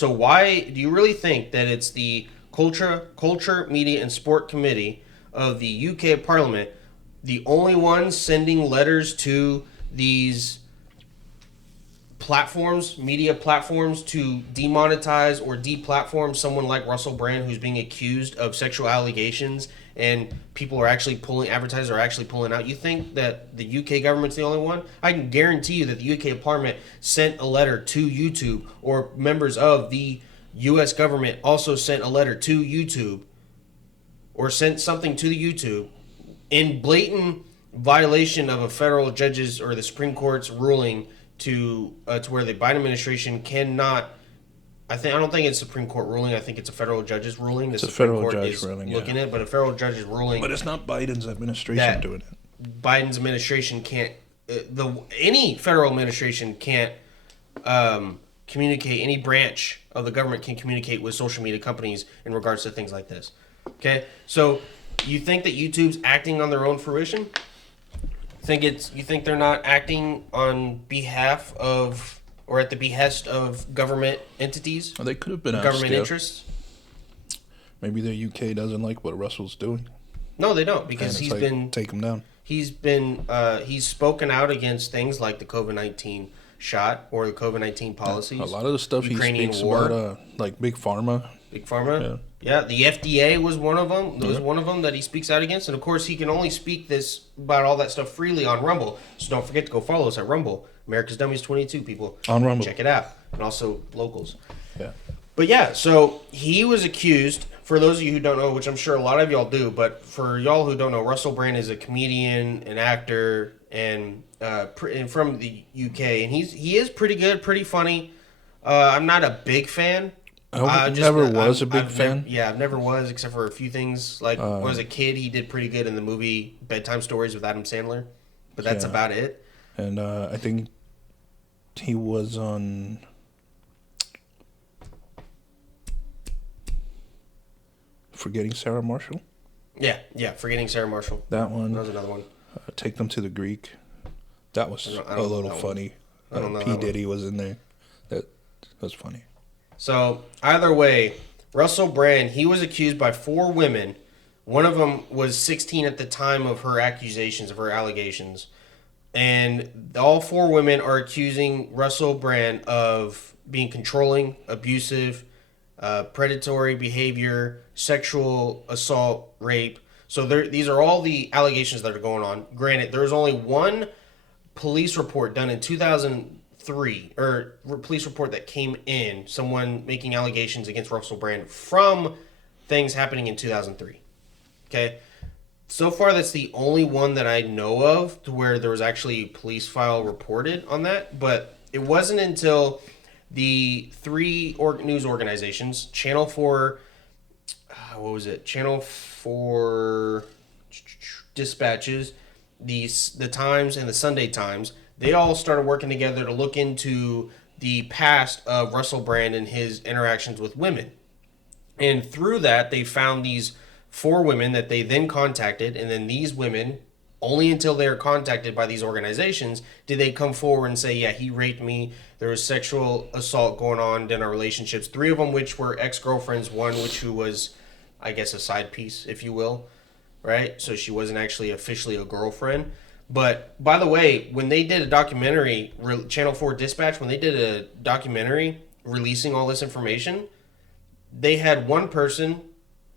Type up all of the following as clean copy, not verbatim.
So why do you really think that it's the Culture, Media and Sport Committee of the UK Parliament, the only ones sending letters to these platforms, media platforms, to demonetize or deplatform someone like Russell Brand, who's being accused of sexual allegations, and advertisers are actually pulling out? You think that the UK government's the only one? I can guarantee you that the UK Parliament sent a letter to YouTube, or members of the US government also sent a letter to YouTube, or sent something to the YouTube in blatant violation of a federal judge's or the Supreme Court's ruling to where the Biden administration cannot. I don't think it's a Supreme Court ruling. I think it's a federal judge's ruling. It's a federal judge ruling, looking at it, but a federal judge's ruling. But it's not Biden's administration doing it. Biden's administration can't. Any federal administration can't communicate. Any branch of the government can communicate with social media companies in regards to things like this. Okay, so you think that YouTube's acting on their own fruition? You think they're not acting on behalf of or at the behest of government entities? Well, they could have been government interests. Maybe the UK doesn't like what Russell's doing. No, they don't, because he's been take him down. He's spoken out against things like the COVID-19 shot or the COVID-19 policies. A lot of the stuff Ukrainian he speaks war. about, like Big Pharma. Big Pharma? Yeah, the FDA was one of them. There was one of them that he speaks out against. And, of course, he can only speak about all that stuff freely on Rumble. So don't forget to go follow us at Rumble. America's Dummies 22, people. On Rumble. Check it out. And also locals. Yeah. But, yeah, so he was accused, for those of you who don't know, which I'm sure a lot of y'all do, but for y'all who don't know, Russell Brand is a comedian, an actor, and from the UK. And he is pretty good, pretty funny. I'm not a big fan. I never was a big fan. I've never was, except for a few things. Like, when I was a kid, he did pretty good in the movie Bedtime Stories with Adam Sandler. But that's about it. And I think he was on... Forgetting Sarah Marshall? Yeah, Forgetting Sarah Marshall. That one. That was another one. Take Them to the Greek. That was a little funny. P. Diddy was in there. That was funny. So, either way, Russell Brand, he was accused by 4 women. One of them was 16 at the time of her accusations, of her allegations. And all 4 women are accusing Russell Brand of being controlling, abusive, predatory behavior, sexual assault, rape. So these are all the allegations that are going on. Granted, there was only one police report done in 2003, or police report that came in, someone making allegations against Russell Brand from things happening in 2003. Okay? So far, that's the only one that I know of to where there was actually a police file reported on that. But it wasn't until the 3 news organizations, Channel 4, Channel 4 Dispatches, the Times, and the Sunday Times, they all started working together to look into the past of Russell Brand and his interactions with women. And through that, they found these 4 women that they then contacted, and then these women, only until they were contacted by these organizations, did they come forward and say, yeah, he raped me, there was sexual assault going on in our relationships. 3 of them which were ex-girlfriends, one who was, I guess, a side piece, if you will, right? So she wasn't actually officially a girlfriend. But, by the way, when they did a documentary, Channel 4 Dispatch, when they did a documentary releasing all this information, they had one person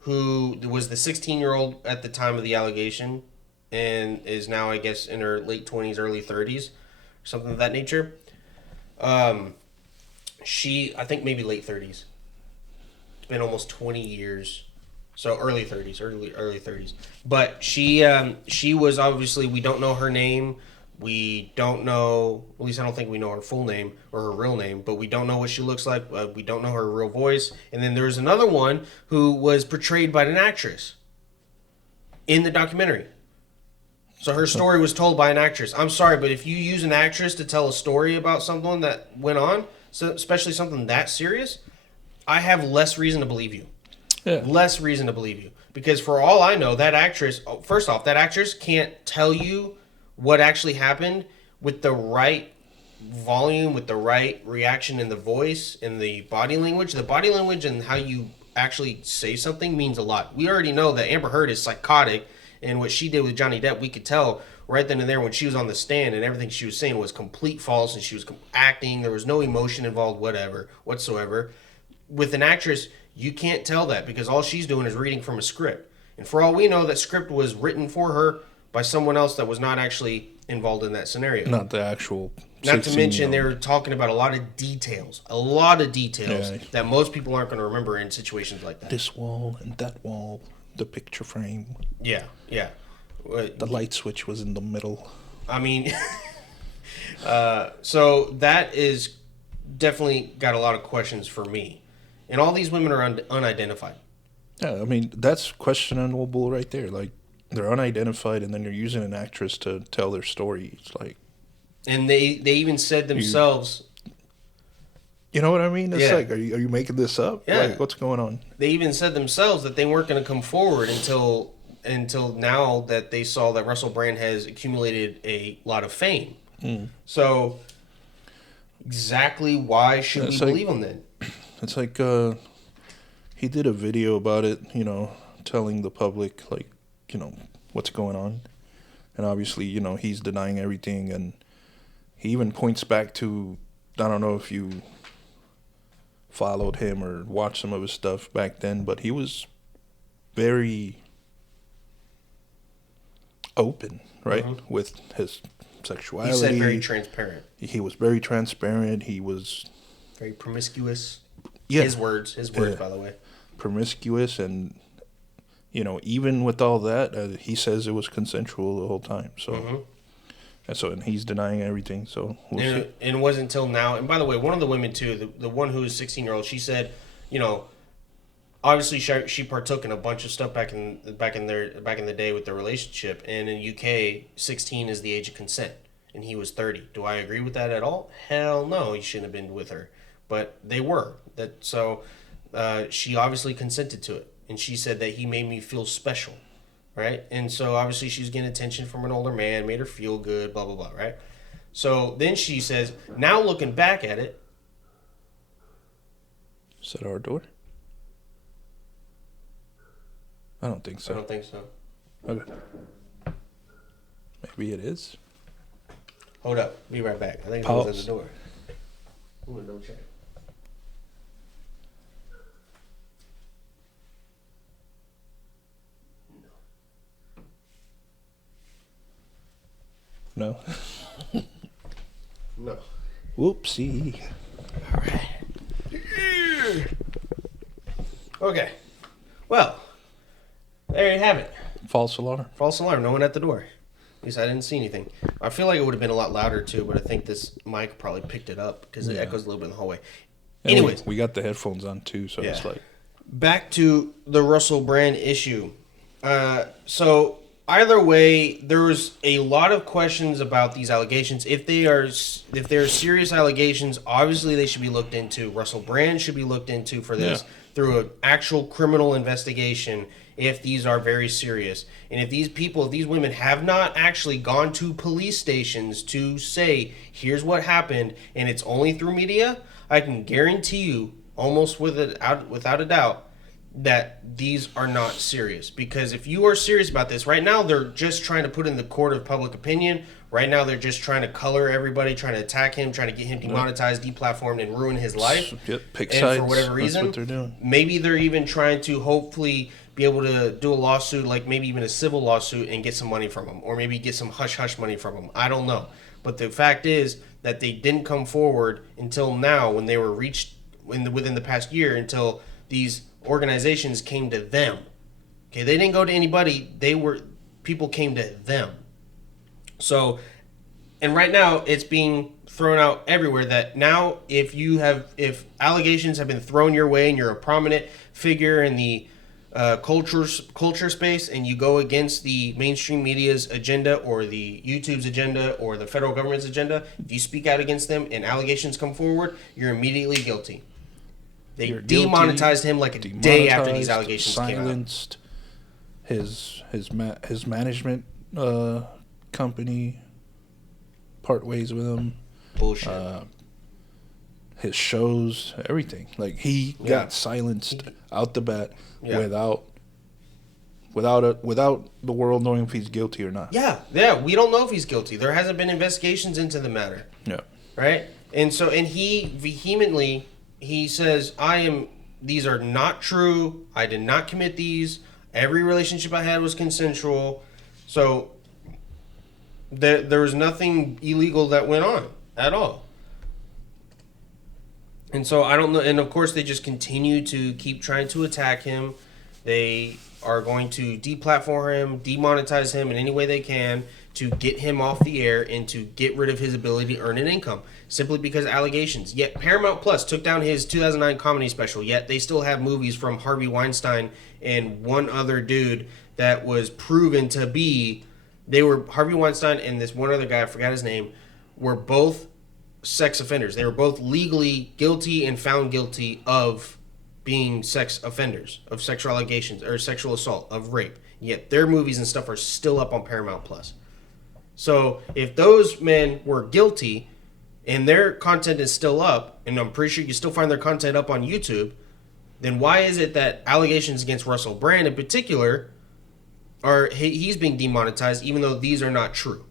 who was the 16-year-old at the time of the allegation and is now, I guess, in her late 20s, early 30s, something of that nature. I think maybe late 30s. It's been almost 20 years. So early 30s, early 30s. But she was obviously, we don't know her name. We don't know, at least I don't think we know her full name or her real name, but we don't know what she looks like. We don't know her real voice. And then there's another one who was portrayed by an actress in the documentary. So her story was told by an actress. I'm sorry, but if you use an actress to tell a story about something that went on, so especially something that serious, I have less reason to believe you. Yeah. Less reason to believe you. Because for all I know, that actress, first off, that actress can't tell you what actually happened with the right volume, with the right reaction in the voice, in the body language and how you actually say something means a lot. We already know that Amber Heard is psychotic, and what she did with Johnny Depp, we could tell right then and there when she was on the stand, and everything she was saying was complete false, and she was acting. There was no emotion involved, whatsoever. With an actress, you can't tell that because all she's doing is reading from a script. And for all we know, that script was written for her by someone else that was not actually involved in that scenario. Not the actual. Not to mention, they were talking about a lot of details that most people aren't going to remember in situations like that. This wall and that wall, the picture frame. Yeah. The light switch was in the middle. I mean, so that is definitely got a lot of questions for me. And all these women are unidentified. Yeah, I mean, that's questionable right there. Like, they're unidentified, and then you're using an actress to tell their story. It's like... And they even said themselves... You know what I mean? It's like, are you making this up? Yeah. Like, what's going on? They even said themselves that they weren't going to come forward until now that they saw that Russell Brand has accumulated a lot of fame. So, exactly why should we believe him then? It's like, he did a video about it, telling the public, like, what's going on. And obviously, he's denying everything. And he even points back to, I don't know if you followed him or watched some of his stuff back then, but he was very open, right? Mm-hmm. With his sexuality. He said very transparent. He was very transparent. He was very promiscuous. Yeah. His words, by the way. Promiscuous, and even with all that, he says it was consensual the whole time. So, and he's denying everything. So we'll see. And it wasn't until now. And by the way, one of the women too, the one who is 16-year-old, she said, obviously she partook in a bunch of stuff back in the day with their relationship. And in UK, 16 is the age of consent, and he was 30. Do I agree with that at all? Hell no, he shouldn't have been with her. But they were. She obviously consented to it. And she said that he made me feel special, right? And so obviously she's getting attention from an older man, made her feel good, blah, blah, blah, right? So then she says, now looking back at it. Is that our door? I don't think so. Okay. Maybe it is. Hold up. Be right back. I think it was at the door. I'm going to double check. No. No. Whoopsie. All right. Okay. Well, there you have it. False alarm. False alarm. No one at the door. At least I didn't see anything. I feel like it would have been a lot louder too, but I think this mic probably picked it up because it echoes a little bit in the hallway. Anyways. We got the headphones on too, so it's like... Back to the Russell Brand issue. So... Either way, there was a lot of questions about these allegations. If they're serious allegations, obviously they should be looked into. Russell Brand should be looked into for this through an actual criminal investigation if these are very serious. And if these women have not actually gone to police stations to say, here's what happened, and it's only through media, I can guarantee you, almost without a doubt, that these are not serious. Because if you are serious about this, right now they're just trying to put in the court of public opinion. Right now they're just trying to color everybody, trying to attack him, trying to get him demonetized, deplatformed, and ruin his life. Pick and sides. For whatever reason, that's what they're doing. Maybe they're even trying to hopefully be able to do a lawsuit, like maybe even a civil lawsuit, and get some money from him. Or maybe get some hush-hush money from him. I don't know. But the fact is that they didn't come forward until now when they were reached within the past year until these organizations came to them. Okay, they didn't go to anybody. People came to them. So, and right now it's being thrown out everywhere that now if allegations have been thrown your way and you're a prominent figure in the culture space and you go against the mainstream media's agenda or the YouTube's agenda or the federal government's agenda, if you speak out against them and allegations come forward, you're immediately guilty. They demonetized him like a day after these allegations came out. Silenced his management company, part ways with him. Bullshit. His shows, everything. Like, he got silenced out the bat without the world knowing if he's guilty or not. Yeah. We don't know if he's guilty. There hasn't been investigations into the matter. Yeah. Right? And he vehemently, he says, these are not true. I did not commit these. Every relationship I had was consensual. So there was nothing illegal that went on at all. And so I don't know. And of course, they just continue to keep trying to attack him. They are going to deplatform him, demonetize him in any way they can to get him off the air and to get rid of his ability to earn an income simply because of allegations. Yet Paramount Plus took down his 2009 comedy special, yet they still have movies from Harvey Weinstein and one other dude that was proven to be, Harvey Weinstein and this one other guy, I forgot his name, were both sex offenders. They were both legally guilty and found guilty of being sex offenders, of sexual allegations or sexual assault, of rape. Yet their movies and stuff are still up on Paramount Plus. So if those men were guilty and their content is still up, and I'm pretty sure you still find their content up on YouTube, then why is it that allegations against Russell Brand in particular he's being demonetized even though these are not true?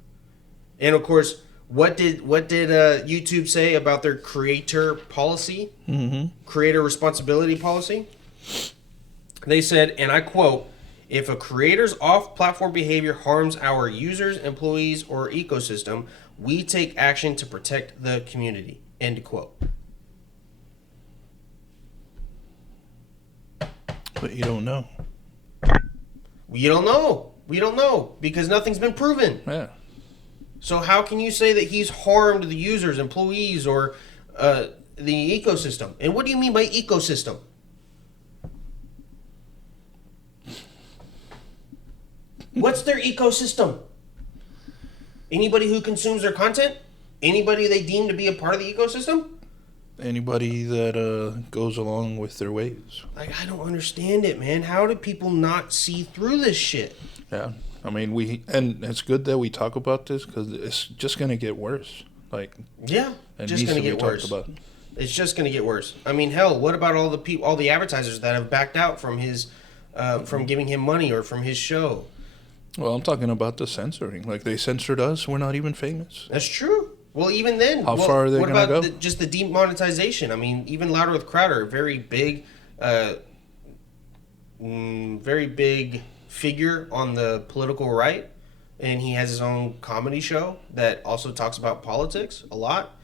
And of course, what did YouTube say about their creator policy, creator responsibility policy? They said, and I quote, "If a creator's off-platform behavior harms our users, employees, or ecosystem, we take action to protect the community." End quote. But you don't know. We don't know because nothing's been proven. Yeah. So how can you say that he's harmed the users, employees, or the ecosystem? And what do you mean by ecosystem? What's their ecosystem? Anybody who consumes their content? Anybody they deem to be a part of the ecosystem? Anybody that goes along with their ways. Like, I don't understand it, man. How do people not see through this shit? Yeah. I mean, and it's good that we talk about this because it's just going to get worse. Like, yeah, just going to get worse. It's just going to get worse. I mean, hell, what about all the advertisers that have backed out from his, from giving him money or from his show? Well, I'm talking about the censoring. Like, they censored us. We're not even famous. That's true. Well, even then, how far are they going to go? What about just the demonetization? I mean, even Louder with Crowder, very big figure on the political right, and he has his own comedy show that also talks about politics a lot.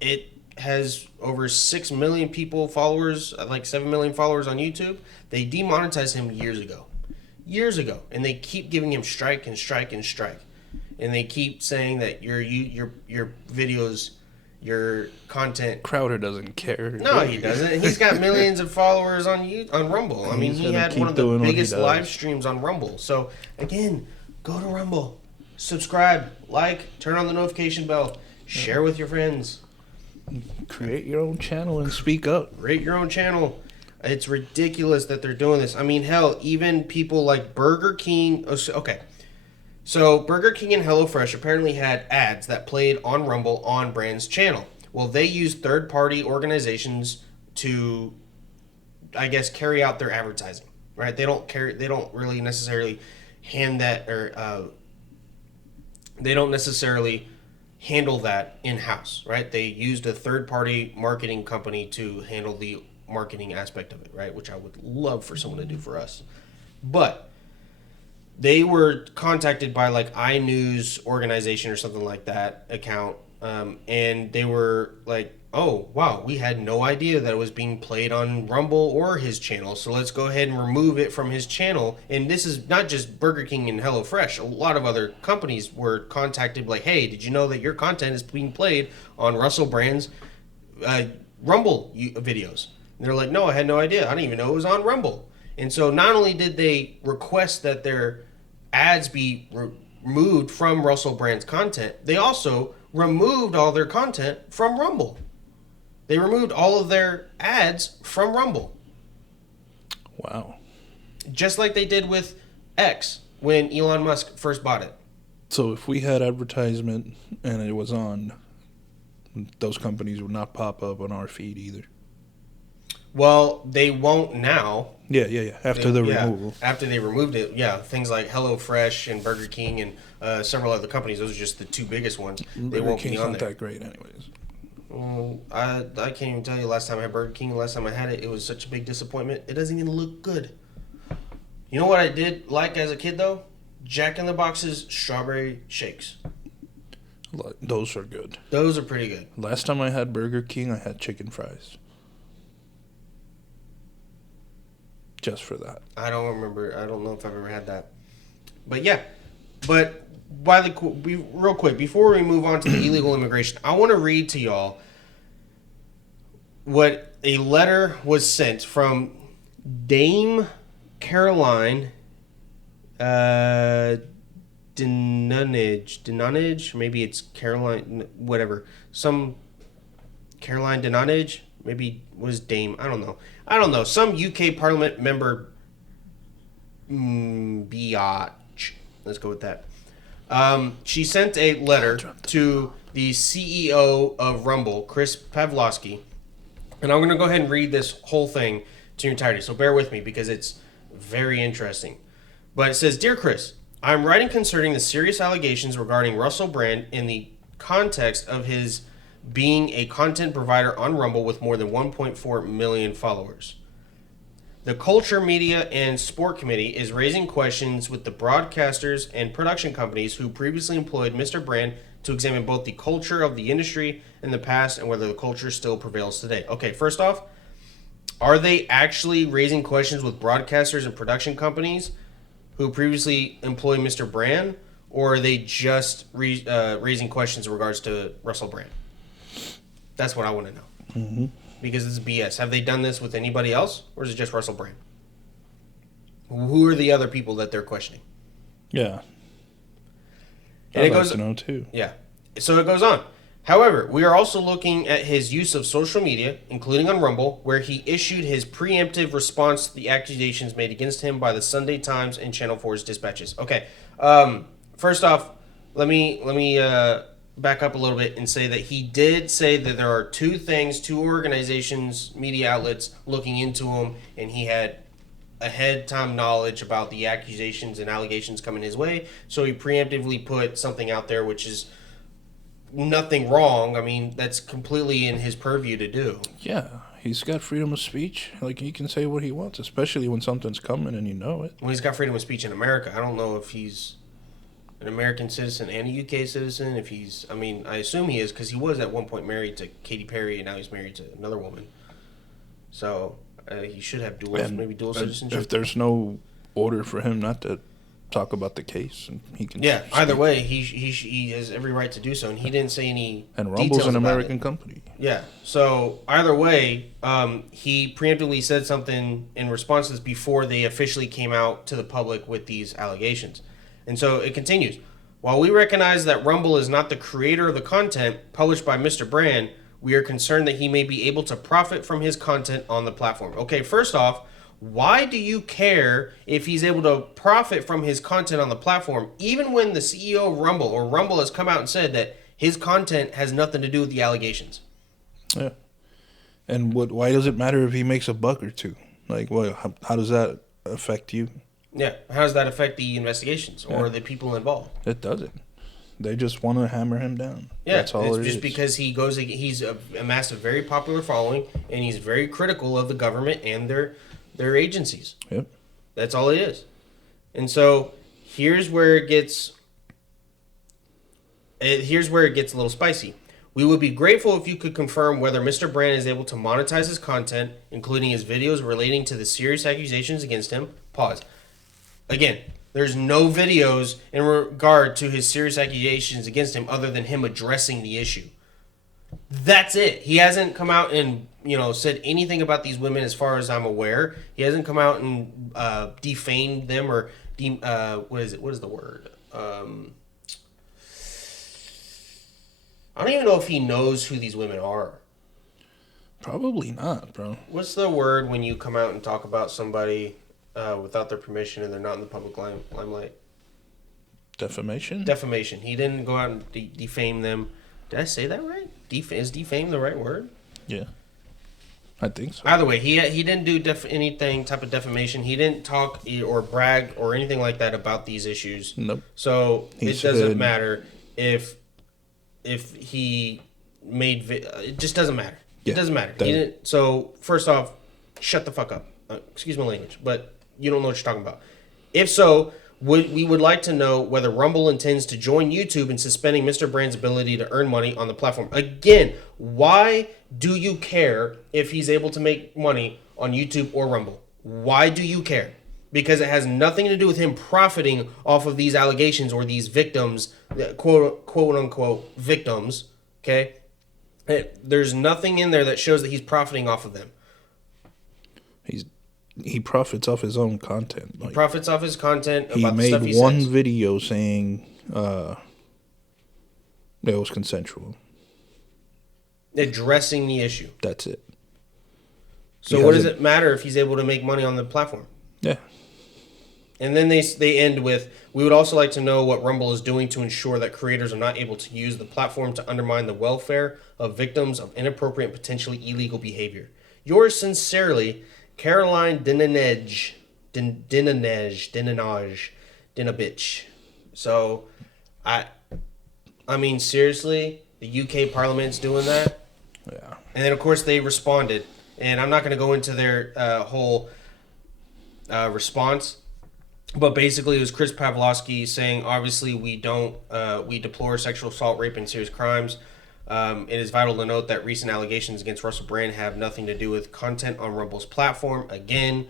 It has over 6 million followers, like 7 million followers on YouTube. They demonetized him years ago, and they keep giving him strike, and they keep saying that your videos, your content. Crowder doesn't care. No, he doesn't. He's got millions of followers on Rumble. I mean, he had one of the biggest live streams on Rumble. So again, go to Rumble, subscribe, like, turn on the notification bell, share with your friends. Create your own channel and speak up. Create your own channel. It's ridiculous that they're doing this. I mean, hell, even people like Burger King. Okay. So Burger King and HelloFresh apparently had ads that played on Rumble on Brand's channel. Well, they used third-party organizations to, I guess, carry out their advertising, right? They don't really necessarily they don't necessarily handle that in-house, right? They used a third-party marketing company to handle the marketing aspect of it, right? Which I would love for someone to do for us. But they were contacted by like iNews organization or something like that account, and they were like, "Oh wow, we had no idea that it was being played on Rumble or his channel, so let's go ahead and remove it from his channel." And this is not just Burger King and HelloFresh. A lot of other companies were contacted like, "Hey, did you know that your content is being played on Russell Brand's Rumble videos?" And they're like, "No, I had no idea. I didn't even know it was on Rumble." And so not only did they request that their ads be removed from Russell Brand's content, they also removed all their content from Rumble. They removed all of their ads from Rumble. Wow. Just like they did with X when Elon Musk first bought it. So if we had advertisement and it was on those companies would not pop up on our feed either. Well, they won't now. Yeah. After the removal. After they removed it, things like HelloFresh and Burger King and several other companies. Those are just the two biggest ones. They won't King's be on not there. that great, anyways. Well, I can't even tell you last time I had Burger King. Last time I had it, it was such a big disappointment. It doesn't even look good. You know what I did like as a kid though? Jack in the Box's strawberry shakes. Those are good. Those are pretty good. Last time I had Burger King, I had chicken fries. Just for that. I don't remember. I don't know if I've ever had that. But yeah. But real quick, before we move on to the illegal immigration, I want to read to y'all what a letter was sent from Dame Caroline Denonage, maybe it's Caroline, whatever. Some Caroline Denonage, maybe was Dame. I don't know. Some UK Parliament member, Biatch. Let's go with that. She sent a letter to the CEO of Rumble, Chris Pavlovsky, and I'm going to go ahead and read this whole thing to your entirety. So bear with me because it's very interesting. But it says, "Dear Chris, I'm writing concerning the serious allegations regarding Russell Brand in the context of his being a content provider on Rumble with more than 1.4 million followers. The Culture, Media, and Sport Committee is raising questions with the broadcasters and production companies who previously employed Mr. Brand to examine both the culture of the industry in the past and whether the culture still prevails today." Okay, first off, are they actually raising questions with broadcasters and production companies who previously employed Mr. Brand, or are they just raising questions in regards to Russell Brand? That's what I want to know. Mm-hmm. Because it's BS. Have they done this with anybody else, or is it just Russell Brand? Who are the other people that they're questioning? Yeah. And I'd like to know too. Yeah. So it goes on. However, we are also looking at his use of social media, including on Rumble, where he issued his preemptive response to the accusations made against him by the Sunday Times and Channel 4's dispatches. Okay. First off, let me back up a little bit and say that he did say that there are two organizations, media outlets looking into him, and he had ahead time knowledge about the accusations and allegations coming his way. So he preemptively put something out there, which is nothing wrong. I mean, that's completely in his purview to do. Yeah, he's got freedom of speech. Like, he can say what he wants, especially when something's coming and you know it. Well, he's got freedom of speech in America. I don't know if he's an American citizen and a UK citizen. If he's, I mean, I assume he is because he was at one point married to Katy Perry and now he's married to another woman. So he should have dual citizenship. If there's no order for him not to talk about the case, and he can. Yeah. Either way, he has every right to do so, and he didn't say any. And Rumble's an American company. Yeah. So either way, he preemptively said something in response to this before they officially came out to the public with these allegations. And so it continues. While we recognize that Rumble is not the creator of the content published by Mr. Brand, we are concerned that he may be able to profit from his content on the platform. Okay, first off, why do you care if he's able to profit from his content on the platform, even when the CEO of Rumble or Rumble has come out and said that his content has nothing to do with the allegations? Yeah. And why does it matter if he makes a buck or two? Like, how does that affect you? Yeah, how does that affect the investigations or the people involved? It doesn't. They just want to hammer him down. Yeah, that's all it's just because he's amassed a very popular following, and he's very critical of the government and their agencies. Yep. That's all it is. And so here's where it gets a little spicy. We would be grateful if you could confirm whether Mr. Brand is able to monetize his content, including his videos relating to the serious accusations against him. Pause. Again, there's no videos in regard to his serious accusations against him other than him addressing the issue. That's it. He hasn't come out and, said anything about these women as far as I'm aware. He hasn't come out and defamed them or what is the word? I don't even know if he knows who these women are. Probably not, bro. What's the word when you come out and talk about somebody without their permission and they're not in the public limelight? Defamation? Defamation. He didn't go out and defame them. Did I say that right? Is defame the right word? Yeah. I think so. Either way, he didn't do anything type of defamation. He didn't talk or brag or anything like that about these issues. Nope. So He it doesn't said- matter if he made it just doesn't matter. Yeah, It doesn't matter. doesn't. He didn't. So first off, shut the fuck up. Excuse my language, but you don't know what you're talking about. If so, we would like to know whether Rumble intends to join YouTube in suspending Mr. Brand's ability to earn money on the platform. Again, why do you care if he's able to make money on YouTube or Rumble? Why do you care? Because it has nothing to do with him profiting off of these allegations or these victims, quote unquote victims. Okay, there's nothing in there that shows that he's profiting off of them. He profits off his own content. He profits off his content He about the stuff made he one says. video saying it was consensual. Addressing the issue. That's it. So what does it matter if he's able to make money on the platform? Yeah. And then they end with, we would also like to know what Rumble is doing to ensure that creators are not able to use the platform to undermine the welfare of victims of inappropriate and potentially illegal behavior. Yours sincerely, Caroline Dinanage. Dinabitch. So, I mean, seriously, the UK Parliament's doing that? Yeah. And then, of course, they responded. And I'm not going to go into their whole response. But basically, it was Chris Pavlovsky saying, obviously, we deplore sexual assault, rape, and serious crimes. It is vital to note that recent allegations against Russell Brand have nothing to do with content on Rumble's platform. Again,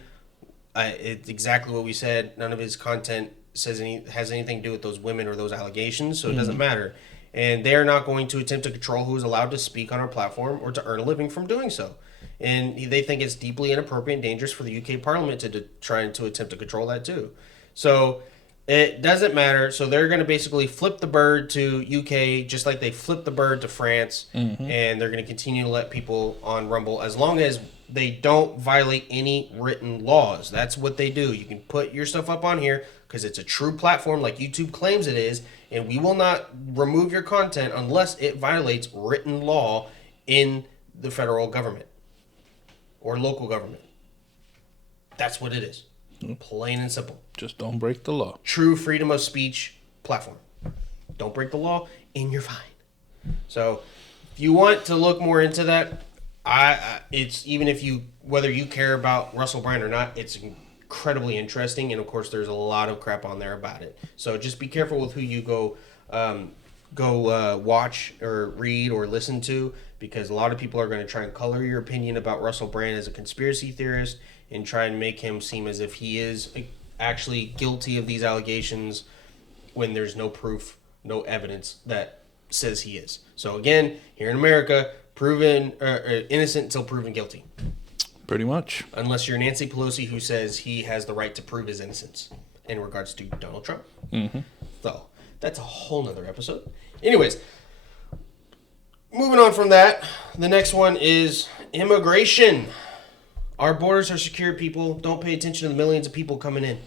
it's exactly what we said. None of his content has anything to do with those women or those allegations, so it doesn't matter. And they are not going to attempt to control who is allowed to speak on our platform or to earn a living from doing so. And they think it's deeply inappropriate and dangerous for the UK Parliament to try to attempt to control that too. So it doesn't matter. So they're going to basically flip the bird to UK just like they flipped the bird to France. And they're going to continue to let people on Rumble as long as they don't violate any written laws. That's what they do. You can put your stuff up on here because it's a true platform like YouTube claims it is. And we will not remove your content unless it violates written law in the federal government or local government. That's what it is. Plain and simple. Just don't break the law. True freedom of speech platform. Don't break the law and you're fine. So if you want to look more into that, it's even if whether you care about Russell Brand or not, it's incredibly interesting. And of course, there's a lot of crap on there about it. So just be careful with who you go watch or read or listen to, because a lot of people are going to try and color your opinion about Russell Brand as a conspiracy theorist and try and make him seem as if he is actually guilty of these allegations when there's no proof, no evidence that says he is. So again, here in America, proven innocent until proven guilty. Pretty much. Unless you're Nancy Pelosi, who says he has the right to prove his innocence in regards to Donald Trump. So that's a whole nother episode. Anyways, moving on from that, the next one is immigration. Our borders are secure, people. Don't pay attention to the millions of people coming in.